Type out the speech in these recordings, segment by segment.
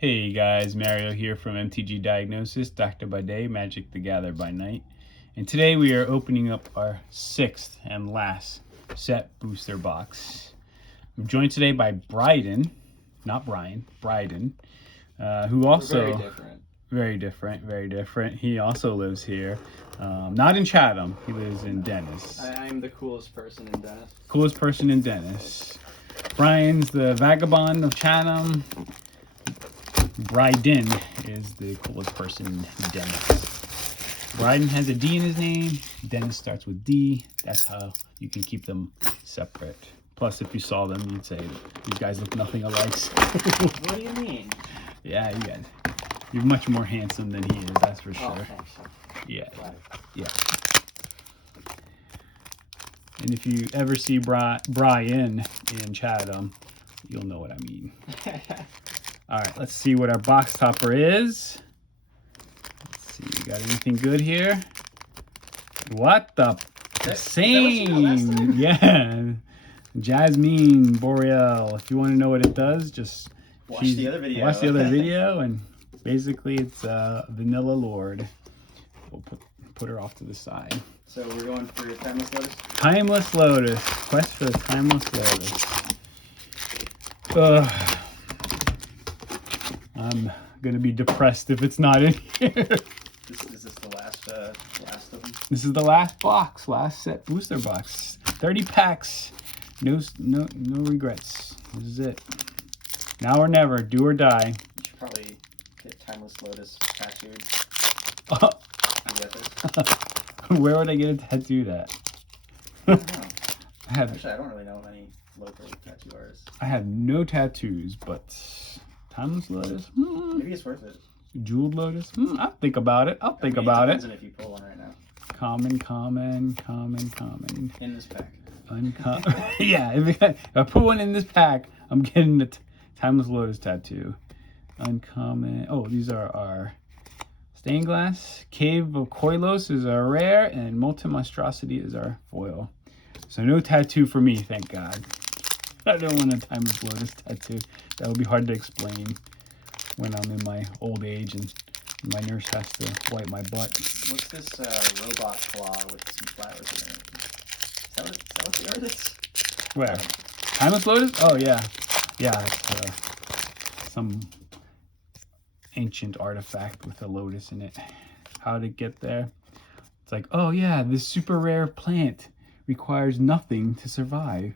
Hey guys, Mario here from MTG Diagnosis, Doctor by Day, Magic the Gather by Night. And today we are opening up our 6th and last set booster box. I'm joined today by Bryden, not Brian, Bryden, who also... Very different. He also lives here. Not in Chatham, he lives in Dennis. I'm the coolest person in Dennis. Coolest person in Dennis. Brian's the vagabond of Chatham. Bryden is the coolest person in Dennis. Bryden has a D in his name. Dennis starts with D. That's how you can keep them separate. Plus, if you saw them, you'd say these guys look nothing alike. What do you mean? Yeah, you guys. You're much more handsome than he is, that's for sure. Oh, thanks. Yeah. And if you ever see Brian in Chatham, you'll know what I mean. All right, let's see what our box topper is. Let's see, we got anything good here? What the? Same. Yeah. Jasmine Boreal. If you want to know what it does, just watch the other video. Watch the other video, and basically it's Vanilla Lord. We'll put her off to the side. So we're going for Timeless Lotus? Timeless Lotus. Quest for the Timeless Lotus. I'm gonna be depressed if it's not in here. Is this the last of them? This is the last box, last set booster box. 30 packs. No regrets. This is it. Now or never. Do or die. You should probably get Timeless Lotus tattooed. Oh. You get this? Where would I get a tattoo that? I don't know. Actually, I don't really know any local tattoo artists. I have no tattoos, but Timeless Lotus? Maybe it's worth it. Jeweled Lotus? I'll think about it. It depends on if you pull one right now. Common. In this pack. Uncommon. Yeah, if I put one in this pack, I'm getting the Timeless Lotus tattoo. Uncommon. Oh, these are our stained glass. Cave of Koilos is our rare, and Molten Monstrosity is our foil. So no tattoo for me, thank God. I don't want a Timeless Lotus tattoo. That would be hard to explain when I'm in my old age and my nurse has to wipe my butt. What's this robot claw with some flowers in it? Is that what the art is? Where? Timeless Lotus? Oh, yeah. Yeah, it's some ancient artifact with a lotus in it. How to get there? It's like, oh yeah, this super rare plant requires nothing to survive.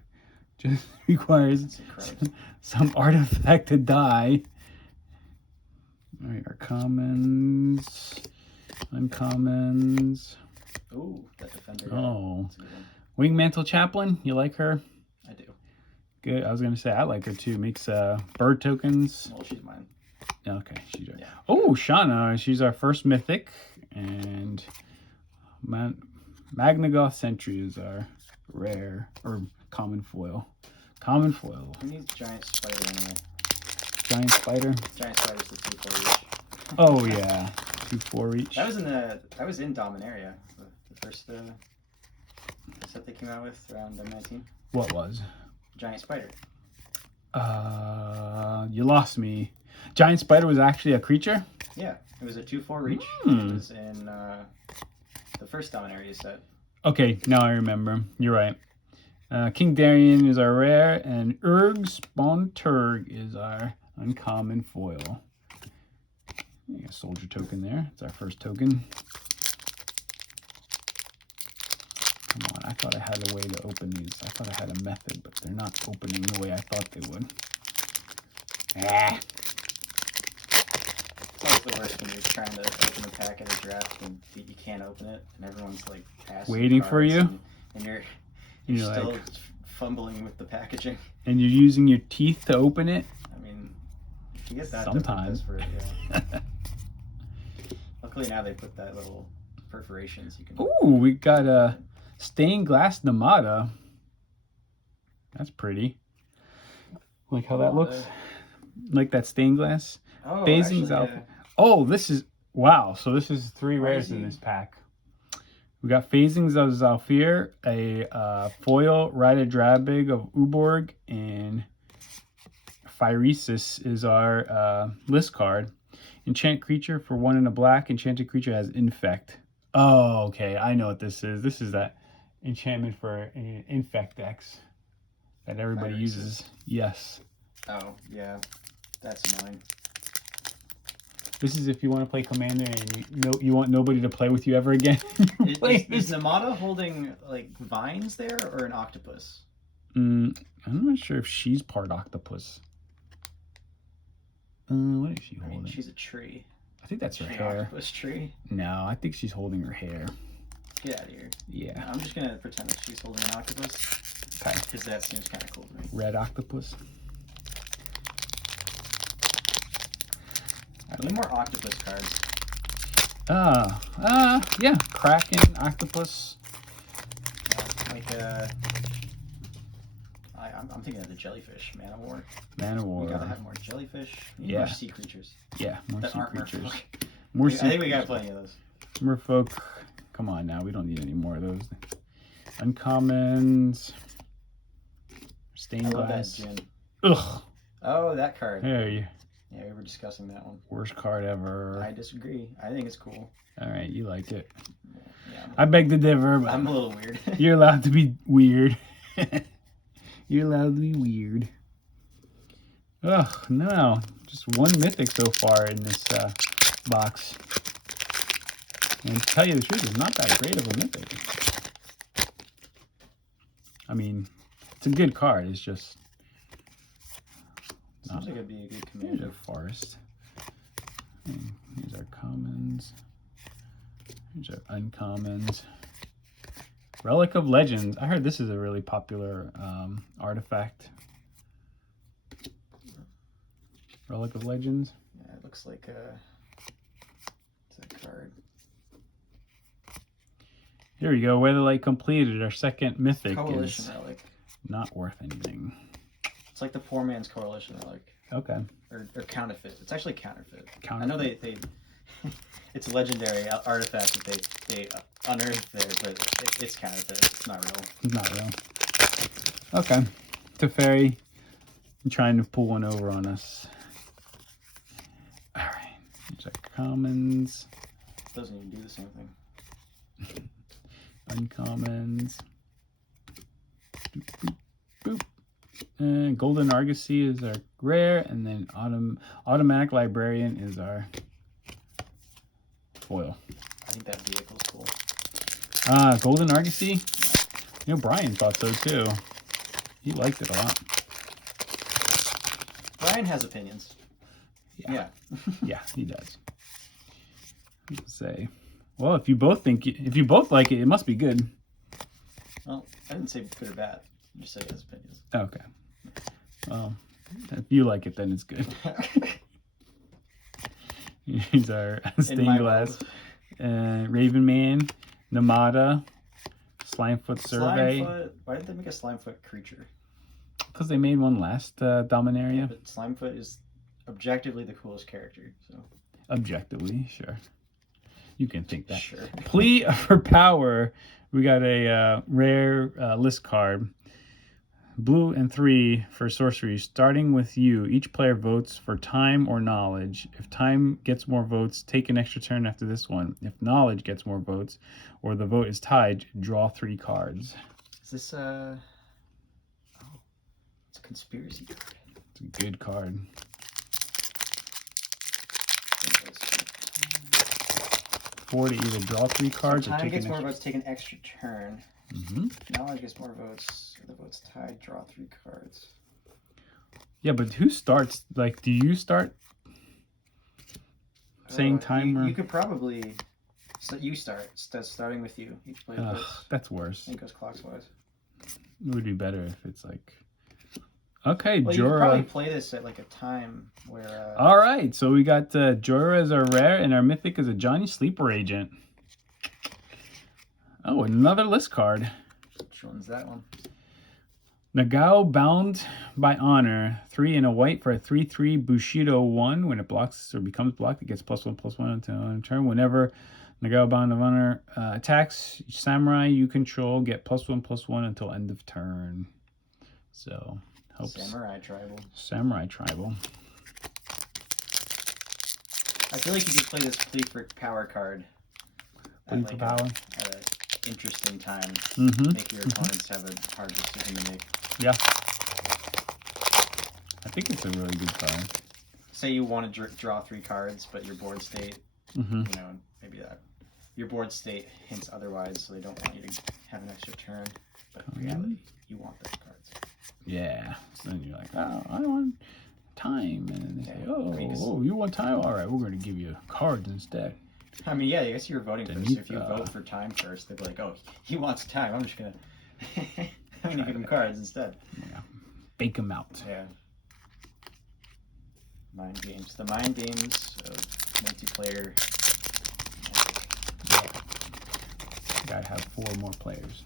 Just requires some artifact to die. All right, our commons, uncommons. Ooh, that defender. Oh, Wingmantle Chaplain. You like her? I do. Good. I was gonna say I like her too. Makes bird tokens. Well, she's mine. Okay, she's right. Yeah. Oh, Shauna. She's our first mythic, and Magnagoth Sentry is our rare or common foil. Common foil. Who needs Giant Spider anyway? Giant Spider. Giant Spider's the 2/4 reach. Oh yeah, 2/4 reach. That was in Dominaria, the first set they came out with around 19. What was? Giant Spider. You lost me. Giant Spider was actually a creature? Yeah, it was a 2/4 reach. It was in the first Dominaria set. Okay, now I remember. You're right. King Darien is our rare, and Urg Spawnturg is our uncommon foil. You got a soldier token there. It's our first token. Come on, I thought I had a way to open these. I thought I had a method, but they're not opening the way I thought they would. Ah. It's always the worst when you're trying to open a pack at a draft and you can't open it, and everyone's like waiting for you, and you're still like, fumbling with the packaging. And you're using your teeth to open it. I mean, you get that sometimes. For it, yeah. Luckily now they put that little perforations you can. Ooh, we got a stained glass Namada. That's pretty. Like how that looks. Like that stained glass. Oh, Phasing's actually, out. yeah. Oh, this is wow. So this is 3 rares in this pack. We got Phasings of Zalfir, a foil Rida Drabig of Uborg, and Phyresis is our list card. Enchant creature for 1 and a black. Enchanted creature has infect. Oh, okay. I know what this is. This is that enchantment for infect decks that everybody uses. Yes. Oh, yeah. That's mine. This is if you want to play Commander and you want nobody to play with you ever again. Is Namada holding like vines there or an octopus? I'm not sure if she's part octopus. What is she holding? I mean, she's a tree. I think that's her She's an hair. octopus tree. No, I think she's holding her hair. Get out of here. Yeah. No, I'm just gonna pretend that she's holding an octopus. Okay. Because that seems kind of cool to me. Red octopus. I need more octopus cards. Yeah. Kraken, octopus. Like I'm thinking of the jellyfish, Man of War. Man of War. We gotta have more jellyfish. We need Yeah. more sea creatures. Yeah, more That sea aren't creatures. merfolk. More I sea think we got creatures. plenty of those. Merfolk. Come on now, we don't need any more of those. Uncommons. Stained I love that glass. gin. Ugh. Oh, that card. There you. Yeah, we were discussing that one. Worst card ever. I disagree. I think it's cool. All right, you like it. Yeah, I beg to differ, but I'm a little weird. you're allowed to be weird. You're allowed to be weird. Ugh, no. Just one mythic so far in this box. And to tell you the truth, it's not that great of a mythic. I mean, it's a good card. It's just... Seems like it'd be a good Here's commander. a forest. And these are commons. These are uncommons. Relic of Legends. I heard this is a really popular artifact. Relic of Legends. Yeah, it looks like it's a card. Here we go. Weatherlight completed. Our second mythic Coalition is relic. not worth anything. It's like the poor man's coalition relic. Okay. Or counterfeit. It's actually counterfeit. Counterfeit. I know they it's a legendary artifact that they unearthed there, but it's counterfeit. It's not real. Not real. Okay. Teferi, I'm trying to pull one over on us. All right. These are commons. It doesn't even do the same thing. Uncommons. Boop, boop, boop. And Golden Argosy is our rare, and then Automatic Librarian is our foil. I think that vehicle's cool. Golden Argosy. You know, Brian thought so too. He liked it a lot. Brian has opinions. Yeah. Yeah, he does. Let's say, well, if you both like it, it must be good. Well, I didn't say good or bad. I just said he has opinions. Okay. Well, if you like it, then it's good. These are stained glass. Raven Man, Namada, Slimefoot Survey. Slimefoot. Why did they make a Slimefoot creature? Because they made one last Dominaria. But Slimefoot is objectively the coolest character. So Objectively, sure. You can think that. sure. Plea for Power. We got a rare list card. Blue and 3 for sorcery. Starting with you. Each player votes for time or knowledge. If time gets more votes, take an extra turn after this one. If knowledge gets more votes, or the vote is tied, draw 3 cards. Is this oh, it's a conspiracy card. It's a good card. Four to either draw 3 cards or Time take gets an more extra. votes, take an extra turn. Mm-hmm. Knowledge gets more votes, or the votes tied, draw 3 cards. Yeah, but who starts? Like, do you start saying timer? You could probably. So you start. Starting with you. Each player votes. That's worse. I think it goes clockwise. It would be better if it's like. Okay, Well, you could probably Jorah. play this at like a time where. All right, so we got Jorah as our rare, and our mythic is a Johnny Sleeper Agent. Oh, another list card. Which one's that one? Nagao Bound by Honor. 3 and a white for a 3/3 Bushido 1. When it blocks or becomes blocked, it gets +1/+1 until end of turn. Whenever Nagao Bound of Honor attacks samurai you control, get +1/+1 until end of turn. So Helps. Samurai Tribal. Samurai Tribal. I feel like you could play this Plea for Power card Plea for Power. At an interesting time. Mm-hmm. Make your opponents have a hard decision to make. Yeah. I think it's a really good card. Say you want to draw 3 cards, but your board state, Mm-hmm. you know, maybe that your board state hints otherwise, so they don't want you to have an extra turn. But in reality, you want those cards. Yeah. So then you're like, oh, I want time. And then they say, Yeah. I mean, oh, you want time? All right, we're going to give you cards instead. I mean, yeah, I guess you were voting for this. If you Danica. vote for time first, they'd be like, oh, he wants time. I'm just going to I'm gonna give him cards instead. Yeah. Bake them out. Yeah. Mind games. The mind games of multiplayer. Yeah. Gotta have 4 more players.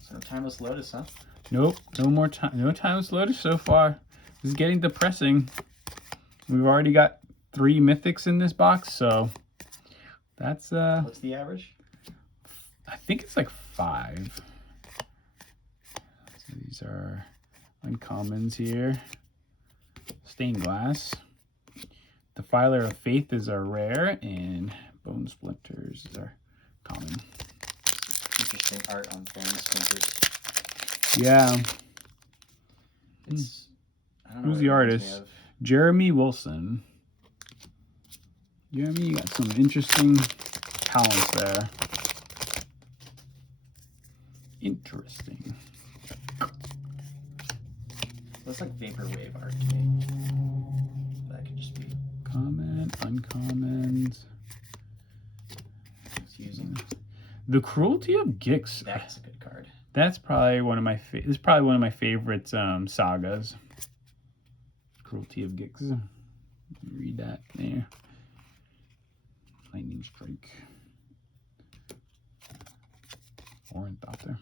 So Timeless Lotus, huh? Nope, no more time. No Timeless Lotus so far. This is getting depressing. We've already got 3 mythics in this box, so that's What's the average? I think it's like 5. So these are uncommons here. Stained glass. Defiler of Faith is our rare, and Bone Splinters is our common. Interesting art on Bone Splinters. Yeah. It's I don't know Who's what the it reminds me artist? of. Jeremy Wilson. Jeremy, you got some interesting talents there. Interesting. Looks like vaporwave art to me. That could just be Common, uncommons. confusing. The Cruelty of Gix. That's a good card. That's probably one of my this is probably one of my favorite sagas. Cruelty of Gix. Read that there. Lightning Strike. Ornithopter.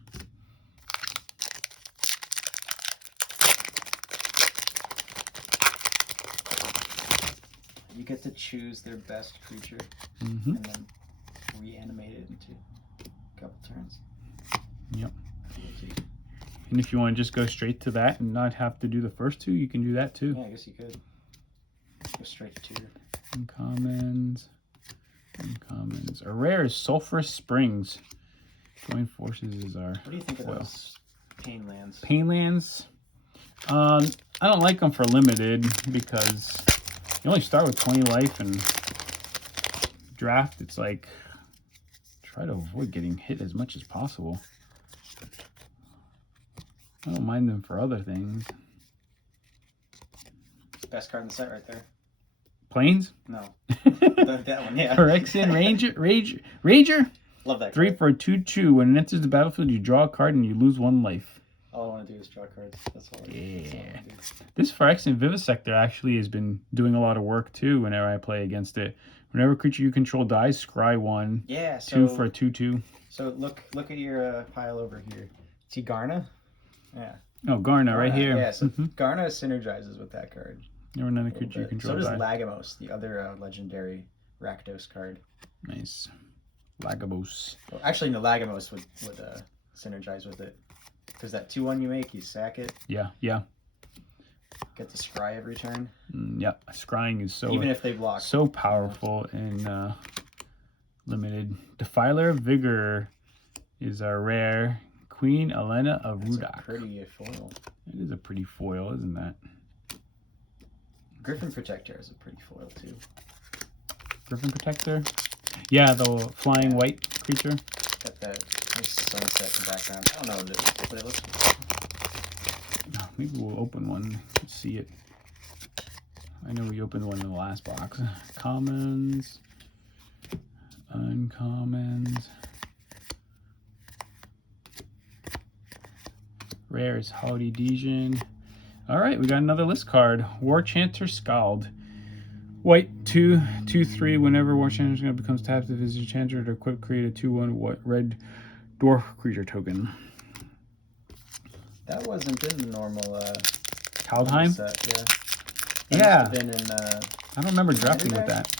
You get to choose their best creature Mm-hmm. and then reanimate it into a couple turns. Yep. And if you want to just go straight to that and not have to do the first 2, you can do that too. Yeah, I guess you could. Go straight to tutor. Uncommons. Uncommons. Our rare is Sulphurous Springs. Join Forces is our What do you think of foil. those pain lands? Painlands. I don't like them for limited because you only start with 20 life, and draft it's like try to avoid getting hit as much as possible. I don't mind them for other things. Best card in the set right there. Planes? No. That one, yeah. Phyrexian Rager? Love that 3 card. for a 2/2. When it enters the battlefield, you draw a card and you lose 1 life. All I want to do is draw cards. That's all. That's all I wanna do. This Phyrexian Vivisector actually has been doing a lot of work too whenever I play against it. Whenever a creature you control dies, scry 1. Yeah. 2 So for a 2/2. So look at your pile over here. See Garna? Yeah. Oh, Garna right here. Yeah. So Garna synergizes with that card. Never another a little creature you bit. control So does dies. Lagomos, the other legendary Rakdos card. Nice. Lagomos. Well, actually, no, Lagomos would synergize with it. Because that 2/1 you make, you sack it, Yeah, yeah. get to scry every turn. Yeah, scrying is so Even if they block. so powerful in limited. Defiler of Vigor is our rare. Queen Elena of That's a Rudak. pretty foil. It is a pretty foil, isn't that? Griffin Protector is a pretty foil too. Griffin Protector. Yeah, the flying white creature. Got that nice sunset in the background. I don't know what it is, but it looks cool. Oh, maybe we'll open one. Let's see it. I know we opened one in the last box. Commons. Uncommons. Rare is Howdy Dejan. Alright, we got another list card. War Chanter Scald. White 2/3. Whenever War Chanter becomes tapped, if it's a chanter to equip, create a 2/1 white red dwarf creature token. That wasn't in the normal Kaldheim? set, yeah. Yeah. That must have been in I don't remember drafting with Legendary? that.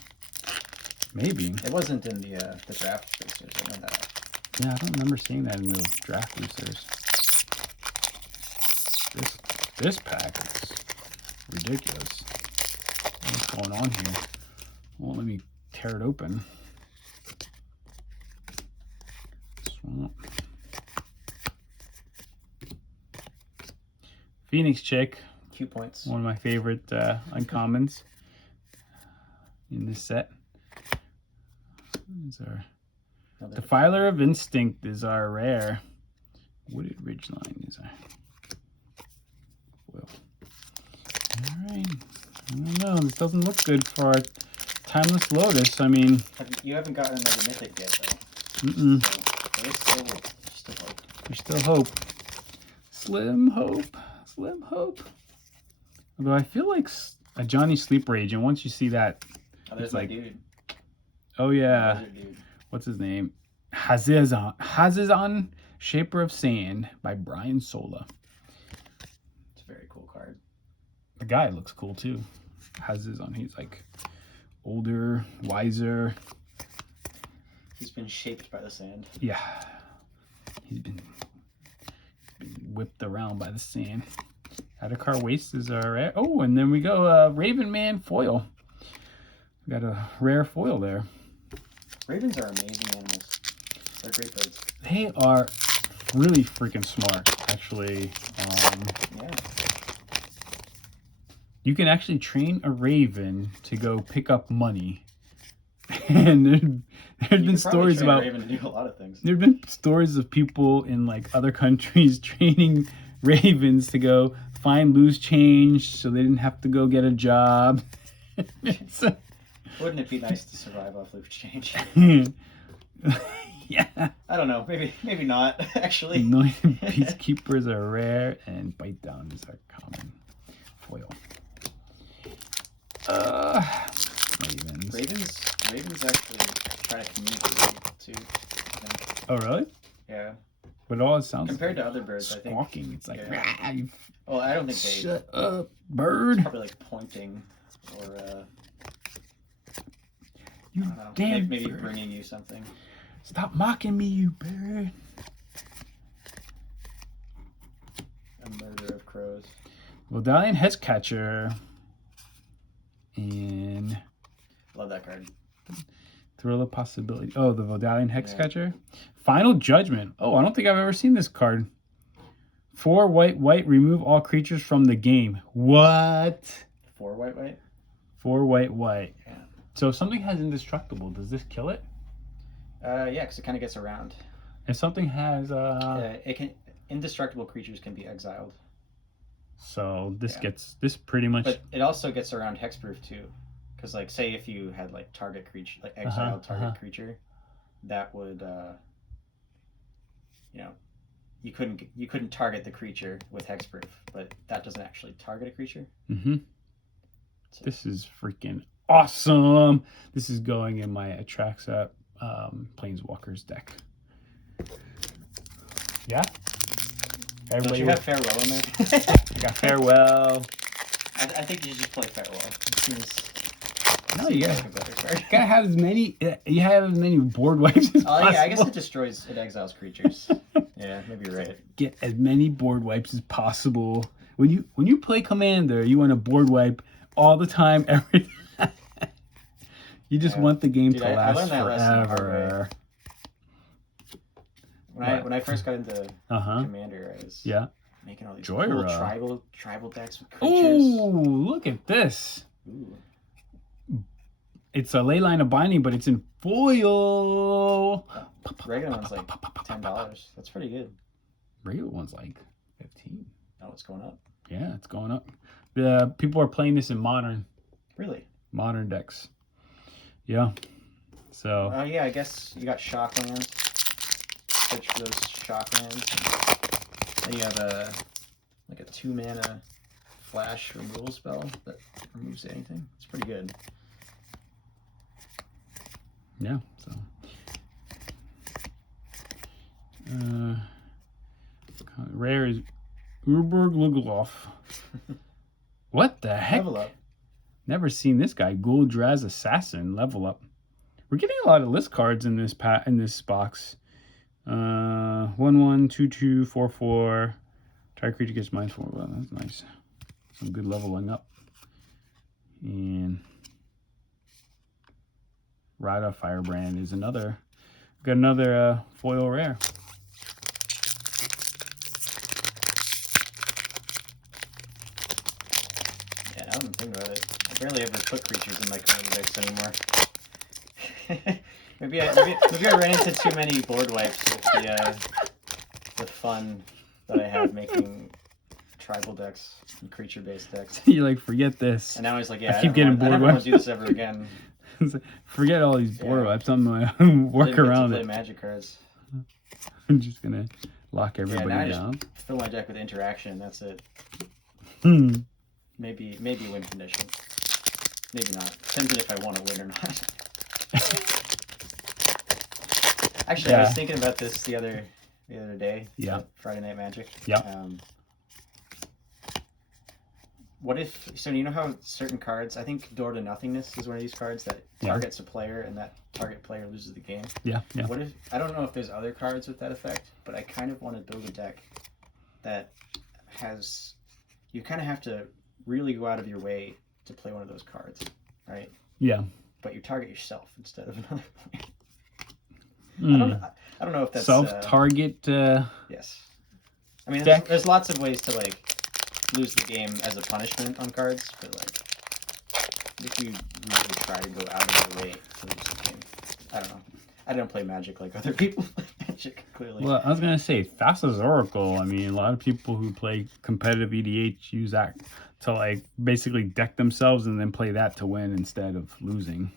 Maybe. it wasn't in the draft boosters. I know that. Yeah, I don't remember seeing that in the draft boosters. This pack is ridiculous. What's going on here? Well, let me tear it open. Swamp. Phoenix Chick. Cute points. One of my favorite uncommons in this set. These are Defiler of Instinct is our rare. Wooded Ridgeline is our foil. Alright. I don't know. This doesn't look good for our Timeless Lotus. I mean... You haven't gotten another mythic yet, though. Mm-mm. So there's still hope. We still hope. Slim hope. Slim hope. Although I feel like a Johnny Sleeper Agent, once you see that... Oh, there's my dude. Oh, yeah. Dude. What's his name? Hazizon, Shaper of Sand by Brian Sola. It's a very cool card. The guy looks cool too. Hazizon, he's like older, wiser. He's been shaped by the sand. Yeah. He's been whipped around by the sand. Adakar Waste is our rare. Oh, and then we go Raven Man foil. We got a rare foil there. Ravens are amazing animals. They're great birds. They are really freaking smart, actually. Yeah. You can actually train a raven to go pick up money. And there's been stories about Raven to do a lot of things. There've been stories of people in like other countries training ravens to go find loose change so they didn't have to go get a job. Wouldn't it be nice to survive off loose change? Yeah. I don't know. Maybe not, actually. Annoying Peacekeepers are rare, and Bite Down is our common foil. Ravens actually try to communicate too. I think. Oh, really? Yeah. But all it sounds compared to other birds, squawking. I think. It's like, Yeah. Rah, Well, I don't think they. Shut up, bird. It's probably like pointing or. You I don't know, damn maybe bird. bringing you something. Stop mocking me, you bird. A murder of crows. Medallion Headcatcher. And Love that card. Thrill of Possibility. Oh, the Medallion Hexcatcher. Yeah. Final Judgment. Oh, I don't think I've ever seen this card. 4 white, remove all creatures from the game. What? 4 white? 4 white. Yeah. So if something has Indestructible, does this kill it? Yeah, because it kind of gets around. If something has it can indestructible creatures can be exiled. So this gets this pretty much. But it also gets around hexproof too, because like say if you had like target creature, like exiled target creature, that would you couldn't target the creature with hexproof, but that doesn't actually target a creature. Mm-hmm. So. This is freaking awesome. This is going in my Atraxa Planeswalkers deck. Yeah. Don't you have Farewell in there? I got Farewell. I think you should just play Farewell. No, you gotta have as many. You have as many board wipes as possible. Yeah, I guess it exiles creatures. Yeah, maybe you're right. Get as many board wipes as possible. When you play Commander, you want a board wipe all the time, every time. You just want the game to last forever. When I first got into Commander, I was making all these cool tribal decks with creatures. Ooh, look at this. Ooh. It's a Leyline of Binding, but it's in foil. Regular one's like $10. That's pretty good. Regular one's like $15. Oh, it's going up. Yeah, it's going up. People are playing this in modern. Really? Modern decks. Yeah. So. Oh yeah, I guess you got Shocklands. Search for those Shocklands. Then you have a 2-mana flash removal spell that removes anything. It's pretty good. Yeah. So. Rare is Urborg Lugloff. What the heck? Level up. Never seen this guy. Guldraz Assassin level up. We're getting a lot of list cards in this box. 1/1, 2/2, 4/4, Target creature gets -4. Well, that's nice. Some good leveling up. And Rada Firebrand is another. Got another foil rare. Yeah, I don't think about it. I barely ever put creatures in my commander decks anymore. maybe I ran into too many board wipes with the fun that I had making tribal decks and creature-based decks. You like, forget this. And now he's like, yeah, I keep getting board I never want wipes. to do this ever again. Forget all these board Yeah. wipes. I'm gonna work around play it. Magic cards. I'm just gonna lock everybody now I down. just fill my deck with interaction. That's it. Maybe win condition. Maybe not. Depends on if I want to win or not. Actually, I was thinking about this the other day. Yeah. Friday Night Magic. Yeah. What if, so you know how certain cards, I think Door to Nothingness is one of these cards that targets a player and that target player loses the game. Yeah, yeah. What if, I don't know if there's other cards with that effect, but I kind of want to build a deck that has, you kind of have to really go out of your way to play one of those cards, right? Yeah. But you target yourself instead of another player. I don't know if that's self-target. Yes. I mean, there's lots of ways to like lose the game as a punishment on cards, but like if you really try to go out of your way to lose the game, I don't know. I don't play Magic like other people play Magic, clearly. Well, I was gonna say Thassa's Oracle. I mean, a lot of people who play competitive EDH use that to like basically deck themselves and then play that to win instead of losing.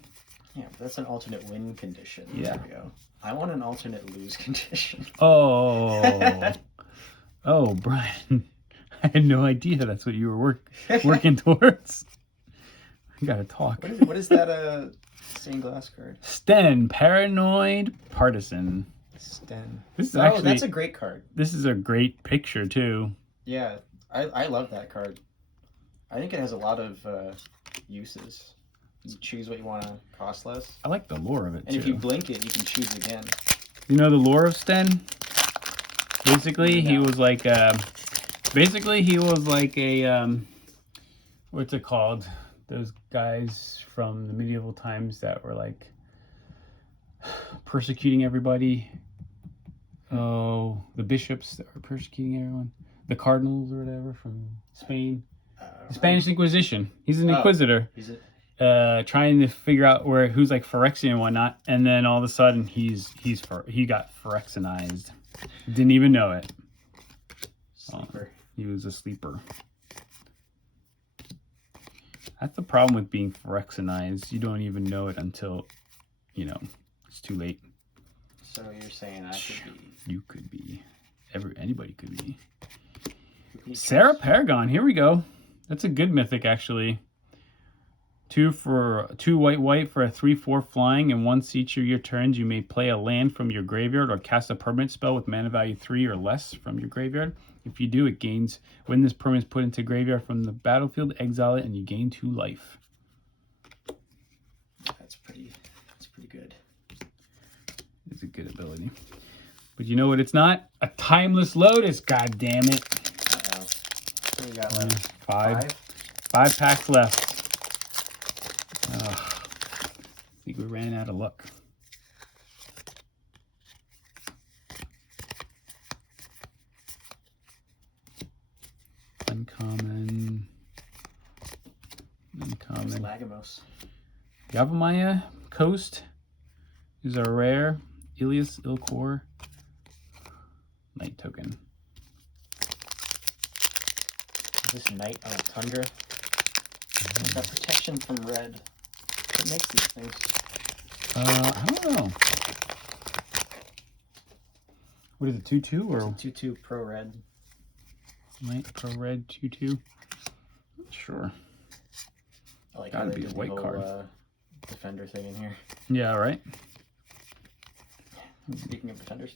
Yeah, but that's an alternate win condition. Yeah. There we go. I want an alternate lose condition. Oh. Oh, Brian. I had no idea that's what you were working towards. I gotta talk. What is that stained glass card? Sten, Paranoid Partisan. Sten. This is actually, that's a great card. This is a great picture too. Yeah, I love that card. I think it has a lot of uses. You choose what you want to cost less. I like the lore of it and too. If you blink it, you can choose again. You know the lore of Sten? Basically, he was like a what's it called? Those guys from the medieval times that were like persecuting everybody. Oh, the bishops that were persecuting everyone. The cardinals or whatever from Spain. The Spanish Inquisition. He's an inquisitor. He's trying to figure out who's like Phyrexian and whatnot, and then all of a sudden he got Phyrexionized. Didn't even know it. Sleeper. He was a sleeper. That's the problem with being Phyrexionized. You don't even know it until, it's too late. So you're saying I could be? You could be. Anybody could be. Sarah Paragon. Here we go. That's a good mythic, actually. 2 white for a 3/4 flying, and once each of your turns you may play a land from your graveyard or cast a permanent spell with mana value 3 or less from your graveyard. If you do, it gains, when this permanent is put into graveyard from the battlefield, exile it and you gain 2 life. That's pretty good. It's a good ability. But you know what it's not? A Timeless Lotus, god damn it. Uh-oh. What do we got left? 5 packs left. I think we ran out of luck. Uncommon. Lagomos. Yavimaya Coast is a rare. Ilias Ilkor. Night token. Is this Night on a Tundra? It's got protection from red. What makes these things? I don't know. What is it, 2/2 or? 2/2 pro red. Night pro red 2/2. Not sure. I like Gotta be a white card. Defender thing in here. Yeah, right. Speaking of defenders.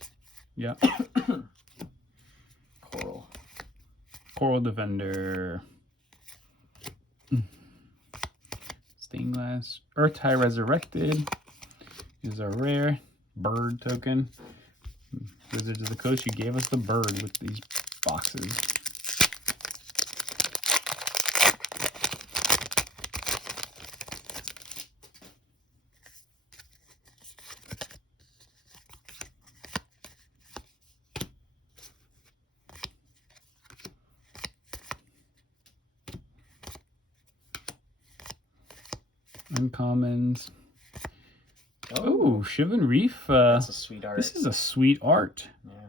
Yeah. Coral Defender. Stained Glass. Urtai Resurrected is a rare bird token. Wizards of the Coast, you gave us the bird with these boxes. Uncommons. Oh, Shivan Reef. That's a sweet art. This is a sweet art. Yeah.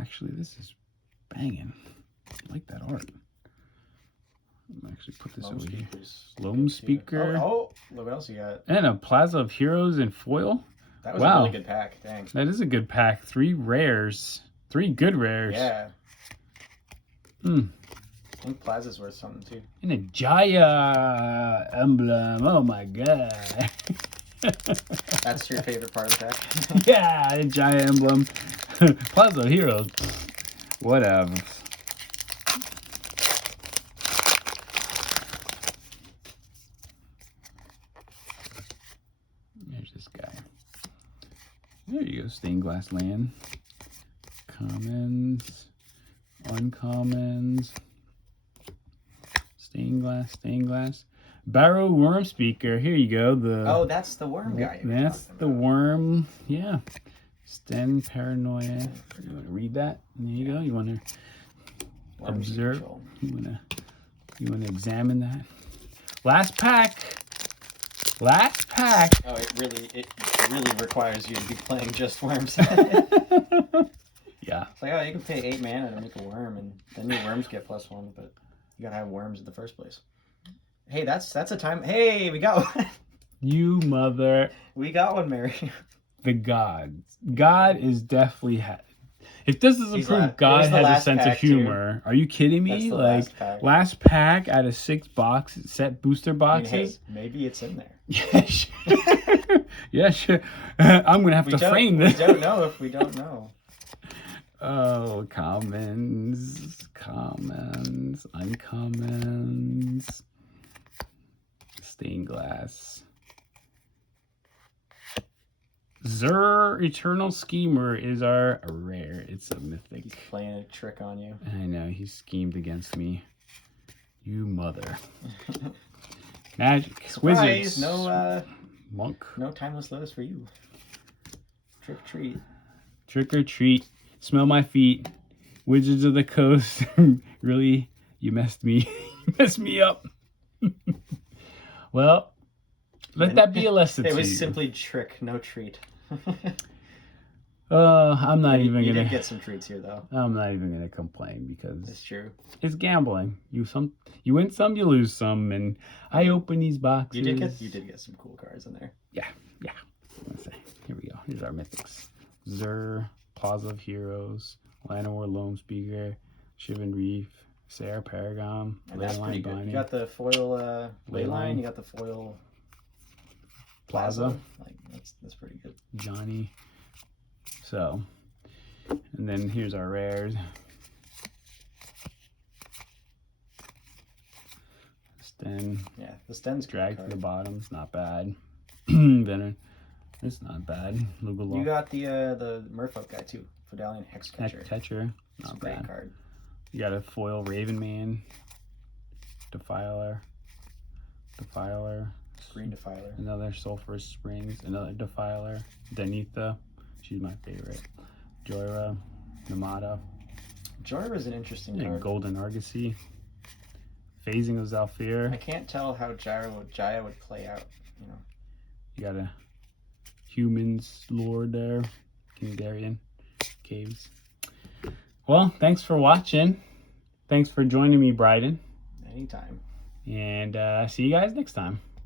Actually, this is banging. I like that art. I'm actually put this over here. Loam Speaker. Oh, look what else you got. And a Plaza of Heroes in foil. That was a really good pack. Dang. That is a good pack. 3 rares. 3 good rares. Yeah. Hmm. I think Plaza's worth something too. And a Jaya emblem. Oh my god. That's your favorite part of the pack? Yeah, a Jaya emblem. Plaza of Heroes. Whatever. There's this guy. There you go, Stained Glass Land. Commons. Uncommons. Stained glass. Barrow Worm Speaker. Here you go. Oh, that's the worm guy. That's the worm. Yeah. Sten Paranoia. You want to read that? There you go. You want to observe. You want to examine that. Last pack. Oh, it really requires you to be playing just worms. Yeah. It's like, oh, you can pay 8 mana to make a worm, and then your worms get +1, but you gotta have worms in the first place. Hey, that's a time. Hey, we got one. You mother. We got one, Mary. The gods. God is definitely. If this doesn't prove God has a sense of humor, are you kidding me? Like last pack out of 6 set booster boxes. I mean, hey, maybe it's in there. Yeah, sure. Yeah, sure. I'm gonna have to frame this. We don't know if we don't know. Oh, commons, uncommons, stained glass. Zur Eternal Schemer is our rare. It's a mythic. He's playing a trick on you. I know, he schemed against me. You mother. Magic. Surprise, Wizards. No Monk. No Timeless Lotus for you. Trick or treat. Trick or treat. Smell my feet. Wizards of the Coast. Really? You messed me. You messed me up. Well, let that be a lesson to you. It was simply trick, no treat. I'm not even gonna. You did get some treats here, though. I'm not even gonna complain because it's true. It's gambling. You win some, you lose some, and I open these boxes. You did get some cool cards in there. Yeah. Let's see. Here we go. Here's our mythics. Zur, Plaza of Heroes, Llanowar Loam Speaker, Shivan Reef, Sarah Paragon, and that's pretty good. You got the foil Leyline. You got the foil Plaza. Like that's pretty good. Johnny. So, and then here's our rares. Sten. Yeah, the Sten's dragged to the bottom. It's not bad. Then it's not bad. Lugalov. You got the Merfolk guy too. Fidelian Hexcatcher. Catcher. Not bad. Great card. You got a foil Raven Man. Defiler. Green Defiler. Another Sulphurous Springs. Another Defiler. Danitha. She's my favorite. Joyra. Namada. Joyra is an interesting card. Golden Argosy. Phasing of Zalfir. I can't tell how Jaya would play out. You know. You got a Humans Lord there. Kingdarian. Caves. Well, thanks for watching. Thanks for joining me, Bryden. Anytime. And see you guys next time.